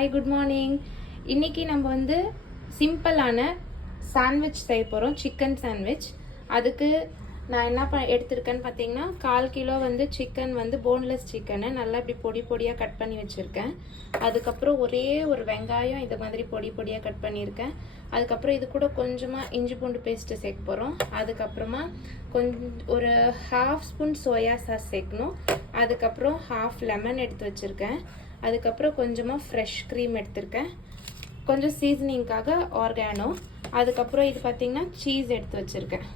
Hi, good morning. இன்றைக்கி நம்ம வந்து சிம்பிளான சாண்ட்விச் செய்ய போகிறோம், சிக்கன் சாண்ட்விச். அதுக்கு நான் என்ன எடுத்திருக்கேன்னு பார்த்தீங்கன்னா, 1/4 கிலோ வந்து சிக்கன் வந்து போன்லெஸ் சிக்கனை நல்லா இப்படி பொடி பொடியாக கட் பண்ணி வச்சுருக்கேன். அதுக்கப்புறம் ஒரே ஒரு வெங்காயம் இது மாதிரி பொடி பொடியாக கட் பண்ணியிருக்கேன். அதுக்கப்புறம் இது கூட கொஞ்சமாக இஞ்சி பூண்டு பேஸ்ட்டு சேர்க்க போகிறோம். அதுக்கப்புறமா ஒரு 1/2 ஸ்பூன் சோயா சாஸ் சேர்க்கணும். அதுக்கப்புறம் 1/2 லெமன் எடுத்து வச்சுருக்கேன். அதுக்கப்புறம் கொஞ்சமாக ஃப்ரெஷ் க்ரீம் எடுத்திருக்கேன். கொஞ்சம் சீசனிங்காக ஆர்கானோ. அதுக்கப்புறம் இது பார்த்திங்கன்னா சீஸ் எடுத்து வச்சுருக்கேன்.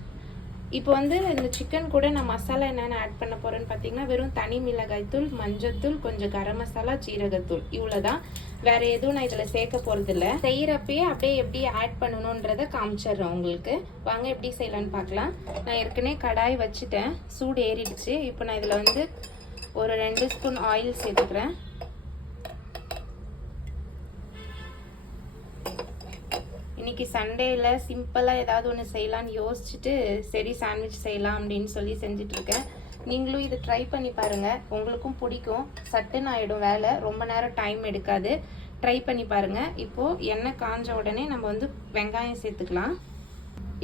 இப்போ வந்து இந்த சிக்கன் கூட நான் மசாலா என்னென்ன ஆட் பண்ண போகிறேன்னு பார்த்தீங்கன்னா, வெறும் தனி மிளகாய்த்தூள், மஞ்சத்தூள், கொஞ்சம் கரம் மசாலா, ஜீரகத்தூள், இவ்வளோ தான். வேறு எதுவும் நான் இதில் சேர்க்க போகிறதில்ல. செய்கிறப்பயே அப்படியே எப்படி ஆட் பண்ணணுன்றதை காமிச்சிட்றேன் உங்களுக்கு. வாங்க எப்படி செய்யலான்னு பார்க்கலாம். நான் ஏற்கனவே கடாய் வச்சுட்டேன், சூடு ஏறிடுச்சு. இப்போ நான் இதில் வந்து ஒரு 2 ஸ்பூன் ஆயில் சேர்த்துக்கிறேன். இன்றைக்கி சண்டேயில் சிம்பிளாக ஏதாவது ஒன்று செய்யலான்னு யோசிச்சுட்டு சரி சாண்ட்விச் செய்யலாம் அப்படின்னு சொல்லி செஞ்சிட்ருக்கேன். நீங்களும் இதை ட்ரை பண்ணி பாருங்கள், உங்களுக்கும் பிடிக்கும். சட்டுன்னு ஆகிடும் வேலை, ரொம்ப நேரம் டைம் எடுக்காது. ட்ரை பண்ணி பாருங்கள். இப்போது எண்ணெய் காஞ்ச உடனே நம்ம வந்து வெங்காயம் சேர்த்துக்கலாம்.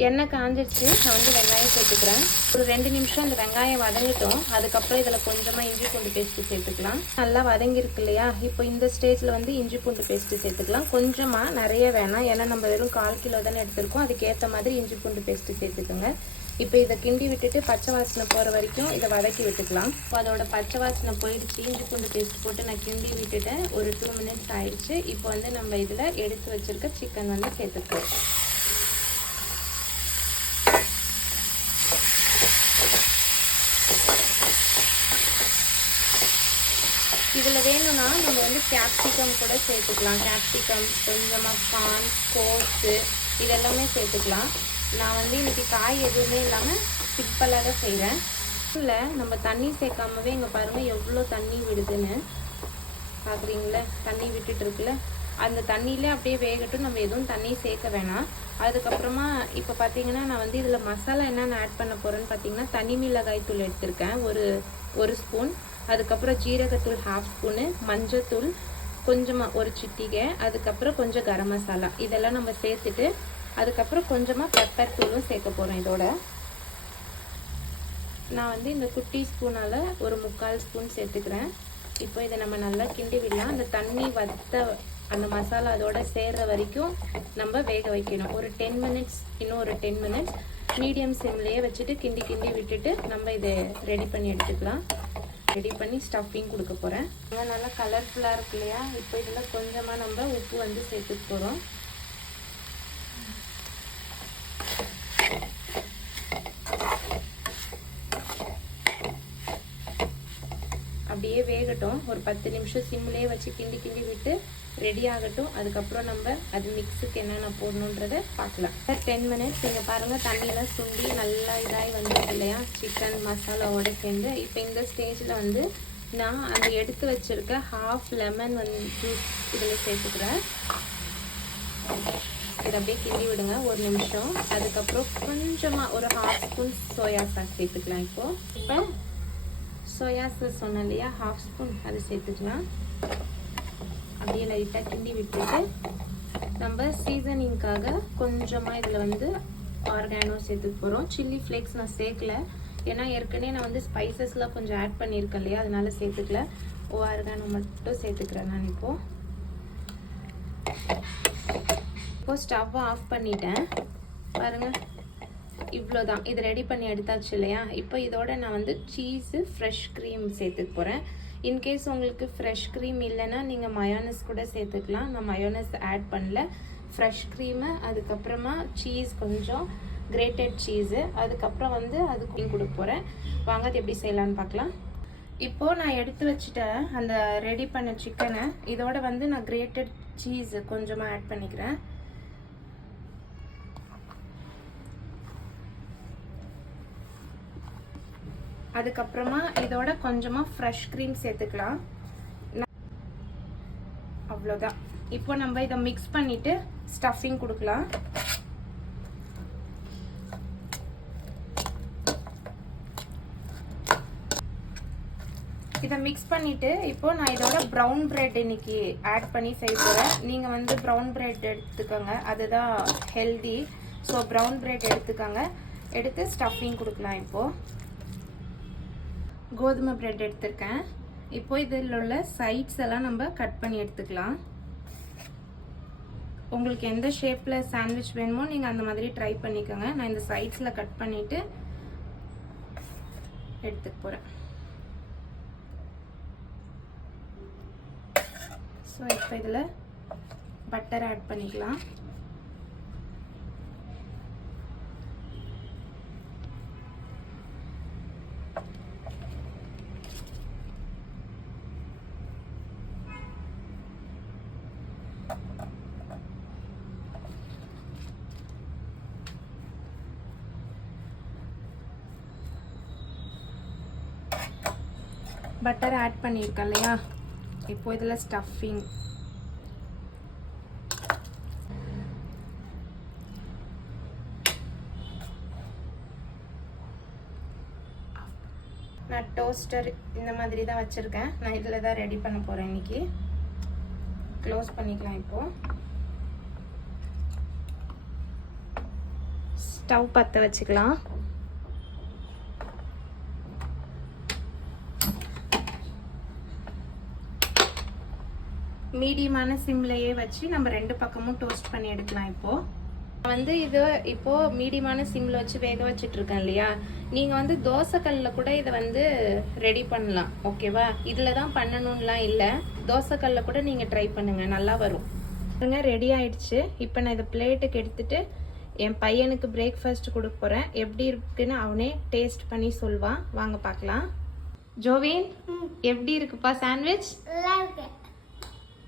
எண்ணெய் காஞ்சிடுச்சு, நான் வந்து வெங்காயம் சேர்த்துக்கிறேன். ஒரு 2 நிமிஷம் அந்த வெங்காயம் வதங்கிட்டோம். அதுக்கப்புறம் இதில் கொஞ்சமாக இஞ்சி பூண்டு பேஸ்ட்டு சேர்த்துக்கலாம். நல்லா வதங்கிருக்கு இல்லையா? இப்போ இந்த ஸ்டேஜில் வந்து இஞ்சி பூண்டு பேஸ்ட்டு சேர்த்துக்கலாம். கொஞ்சமாக, நிறைய வேணாம், ஏன்னா நம்ம வெறும் 1/4 கிலோ தானே எடுத்துருக்கோம். அதுக்கேற்ற மாதிரி இஞ்சி பூண்டு பேஸ்ட்டு சேர்த்துக்கோங்க. இப்போ இதை கிண்டி விட்டுட்டு பச்சை வாசனை போகிற வரைக்கும் இதை வதக்கி விட்டுக்கலாம். இப்போ அதோட பச்சை வாசனை போயிடுச்சு. இஞ்சி பூண்டு பேஸ்ட் போட்டு நான் கிண்டி விட்டுட்டேன். ஒரு 2 மினிட்ஸ் ஆயிடுச்சு. இப்போ வந்து நம்ம இதில் எடுத்து வச்சுருக்க சிக்கன் வந்து சேர்த்துக்கலாம். இதில் வேணும்னா நம்ம வந்து கேப்சிகம் கூட சேர்த்துக்கலாம். கேப்சிகம், கொஞ்சமாக கார்ன், கோஸு, இதெல்லாமே சேர்த்துக்கலாம். நான் வந்து இன்றைக்கி காய் எதுவுமே இல்லாமல் சிம்பிளாக தான் செய்கிறேன். இல்லை, நம்ம தண்ணி சேர்க்காமவே இங்கே பாருங்கள் எவ்வளோ தண்ணி விடுதுன்னு பார்க்குறீங்களே. தண்ணி விட்டுட்டு இருக்குல்ல, அந்த தண்ணியிலே அப்படியே வேகட்டும். நம்ம எதுவும் தண்ணி சேர்க்க வேணாம். அதுக்கப்புறமா இப்போ பார்த்தீங்கன்னா நான் வந்து இதில் மசாலா என்னென்ன ஆட் பண்ண போகிறேன்னு பார்த்தீங்கன்னா, தனி மிளகாய் தூள் எடுத்திருக்கேன் ஒரு ஸ்பூன். அதுக்கப்புறம் ஜீரகத்தூள் 1/2 ஸ்பூனு, மஞ்சத்தூள் கொஞ்சமாக ஒரு சிட்டிகை, அதுக்கப்புறம் கொஞ்சம் கரம் மசாலா, இதெல்லாம் நம்ம சேர்த்துட்டு அதுக்கப்புறம் கொஞ்சமாக பெப்பர் தூளும் சேர்க்க போகிறோம். இதோட நான் வந்து இந்த குட்டி ஸ்பூனால் ஒரு 3/4 ஸ்பூன் சேர்த்துக்கிறேன். இப்போ இதை நம்ம நல்லா கிண்டி விடலாம். அந்த தண்ணி அந்த மசாலா அதோட சேர்ற வரைக்கும் நம்ம வேக வைக்கணும். ஒரு 10 மினிட்ஸ், இன்னும் ஒரு 10 மினிட்ஸ் மீடியம் சிம்லேயே வச்சுட்டு கிண்டி விட்டுட்டு நம்ம இதை ரெடி பண்ணி எடுத்துக்கலாம். ரெடி பண்ணி ஸ்டஃபிங் கொடுக்க போகிறேன். நல்லா கலர்ஃபுல்லாக இருக்கு இல்லையா? இப்போ இதில் கொஞ்சமாக நம்ம உப்பு வந்து சேர்த்துக்க போகிறோம். அப்படியே வேகட்டும். ஒரு 10 நிமிஷம் சிம்லேயே வச்சு கிண்டி விட்டு ரெடி ஆகட்டும். அதுக்கப்புறம் நம்ம அது மிக்ஸுக்கு என்னென்ன போடணுன்றதை பார்க்கலாம். 10 மினிட்ஸ் நீங்கள் பாருங்கள், தண்ணியெல்லாம் சுண்டி நல்லா இதாகி வந்துருக்கு இல்லையா, சிக்கன் மசாலாவோட சேர்ந்து. இப்போ இந்த ஸ்டேஜில் வந்து நான் அந்த எடுத்து வச்சுருக்க 1/2 லெமன் வந்து ஜூஸ் இதில் சேர்த்துக்கிறேன். இதை அப்படியே கிண்டி விடுங்க ஒரு நிமிஷம். அதுக்கப்புறம் கொஞ்சமாக ஒரு 1/2 ஸ்பூன் சோயா சாஸ் சேர்த்துக்கலாம். இப்போ சோயா சாஸ் சொன்னேன் இல்லையா, 1/2 ஸ்பூன் அது சேர்த்துக்கலாம். அப்படியே லைட்டாக கிண்டி விட்டுட்டு நம்ம சீசனிங்காக கொஞ்சமாக இதில் வந்து ஆர்கானோ சேர்த்துக்க போகிறோம். சில்லி ஃப்ளேக்ஸ் நான் சேர்க்கல, ஏன்னா ஏற்கனவே நான் வந்து ஸ்பைசஸ்லாம் கொஞ்சம் ஆட் பண்ணியிருக்கேன் இல்லையா, அதனால சேர்த்துக்கல. ஆர்கானோ மட்டும் சேர்த்துக்கிறேன் நான். இப்போ ஸ்டவ்வை ஆஃப் பண்ணிட்டேன். பாருங்கள், இவ்வளோதான். இது ரெடி பண்ணி எடுத்தாச்சு இல்லையா? இப்போ இதோட நான் வந்து சீஸு, ஃப்ரெஷ் க்ரீம் சேர்த்துக்க போகிறேன். இன்கேஸ் உங்களுக்கு ஃப்ரெஷ் க்ரீம் இல்லைன்னா நீங்கள் மயோனஸ் கூட சேர்த்துக்கலாம். நான் மயோனஸ் ஆட் பண்ணல. ஃப்ரெஷ் க்ரீமு, அதுக்கப்புறமா சீஸ், கொஞ்சம் கிரேட்டட் சீஸு, அதுக்கப்புறம் வந்து அது கொடுக்க போகிறேன். வாங்க அது எப்படி செய்யலான்னு பார்க்கலாம். இப்போது நான் எடுத்து வச்சுட்டேன் அந்த ரெடி பண்ண சிக்கனை. இதோட வந்து நான் கிரேட்டட் சீஸு கொஞ்சமாக ஆட் பண்ணிக்கிறேன். அதுக்கப்புறமா இதோட கொஞ்சமாக ஃப்ரெஷ் க்ரீம் சேர்த்துக்கலாம். அவ்வளோதான். இப்போ நம்ம இதை மிக்ஸ் பண்ணிவிட்டு ஸ்டஃபிங் கொடுக்கலாம். இதை மிக்ஸ் பண்ணிவிட்டு இப்போது நான் இதோட ப்ரௌன் பிரெட் இன்னைக்கு ஆட் பண்ணி செய்ய போகிறேன். நீங்கள் வந்து ப்ரௌன் பிரெட் எடுத்துக்கோங்க, அதுதான் ஹெல்தி. ஸோ ப்ரௌன் பிரெட் எடுத்துக்கோங்க. எடுத்து ஸ்டஃபிங் கொடுக்கலாம். இப்போது கோதுமை பிரெட் எடுத்துருக்கேன். இப்போ இதில் உள்ள சைட்ஸ் எல்லாம் நம்ம கட் பண்ணி எடுத்துக்கலாம். உங்களுக்கு எந்த ஷேப்பில் சாண்ட்விச் வேணுமோ நீங்கள் அந்த மாதிரி ட்ரை பண்ணிக்கோங்க. நான் இந்த சைட்ஸில் கட் பண்ணிவிட்டு எடுத்துக்க போகிறேன். ஸோ இப்போ இதில் பட்டர் ஆட் பண்ணிக்கலாம். பட்டர் ஆட் பண்ணியிருக்கேன் இல்லையா, இப்போ இதில் ஸ்டஃபிங். நான் டோஸ்டர் இந்த மாதிரி தான் வச்சுருக்கேன். நான் இதில் தான் ரெடி பண்ண போகிறேன் இன்னைக்கு. க்ளோஸ் பண்ணிக்கலாம். இப்போது ஸ்டவ் பற்ற வச்சுக்கலாம். மீடியமான சிம்லையே வச்சு நம்ம ரெண்டு பக்கமும் டோஸ்ட் பண்ணி எடுக்கலாம். இப்போ மீடியமான சிம்ல வச்சு வேக வச்சுட்டு இருக்கேன் இல்லையா, நீங்க வந்து தோசைக்கல்ல கூட இதை வந்து ரெடி பண்ணலாம். ஓகேவா? இதுல தான் பண்ணணும்லாம் இல்லை, தோசைக்கல்ல கூட நீங்க ட்ரை பண்ணுங்க, நல்லா வரும். ரெடி ஆயிடுச்சு. இப்போ நான் இதை பிளேட்டுக்கு எடுத்துட்டு என் பையனுக்கு பிரேக்ஃபாஸ்ட் கொடுக்க போறேன். எப்படி இருக்குன்னு அவனே டேஸ்ட் பண்ணி சொல்வான். வாங்க பார்க்கலாம். ஜோவின், எப்படி இருக்குப்பா சாண்ட்விச்?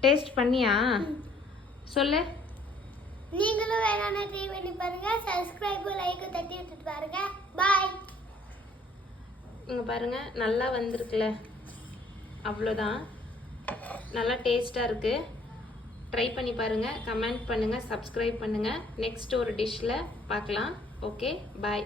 டேஸ்ட் பண்ணியா? சொல்லு. நீங்களும் வேணாம்னா ட்ரை பண்ணி பாருங்க. சப்ஸ்கிரைப் லைக் தட்டி விட்டுட்டு பாருங்க. பை. இங்க பாருங்க, நல்லா வந்திருக்குல, அவ்வளோதான். நல்லா டேஸ்டா இருக்கு. ட்ரை பண்ணி பாருங்க, கமெண்ட் பண்ணுங்க, சப்ஸ்கிரைப் பண்ணுங்க. நெக்ஸ்ட் ஒரு டிஷ்ல பார்க்கலாம். Okay, by.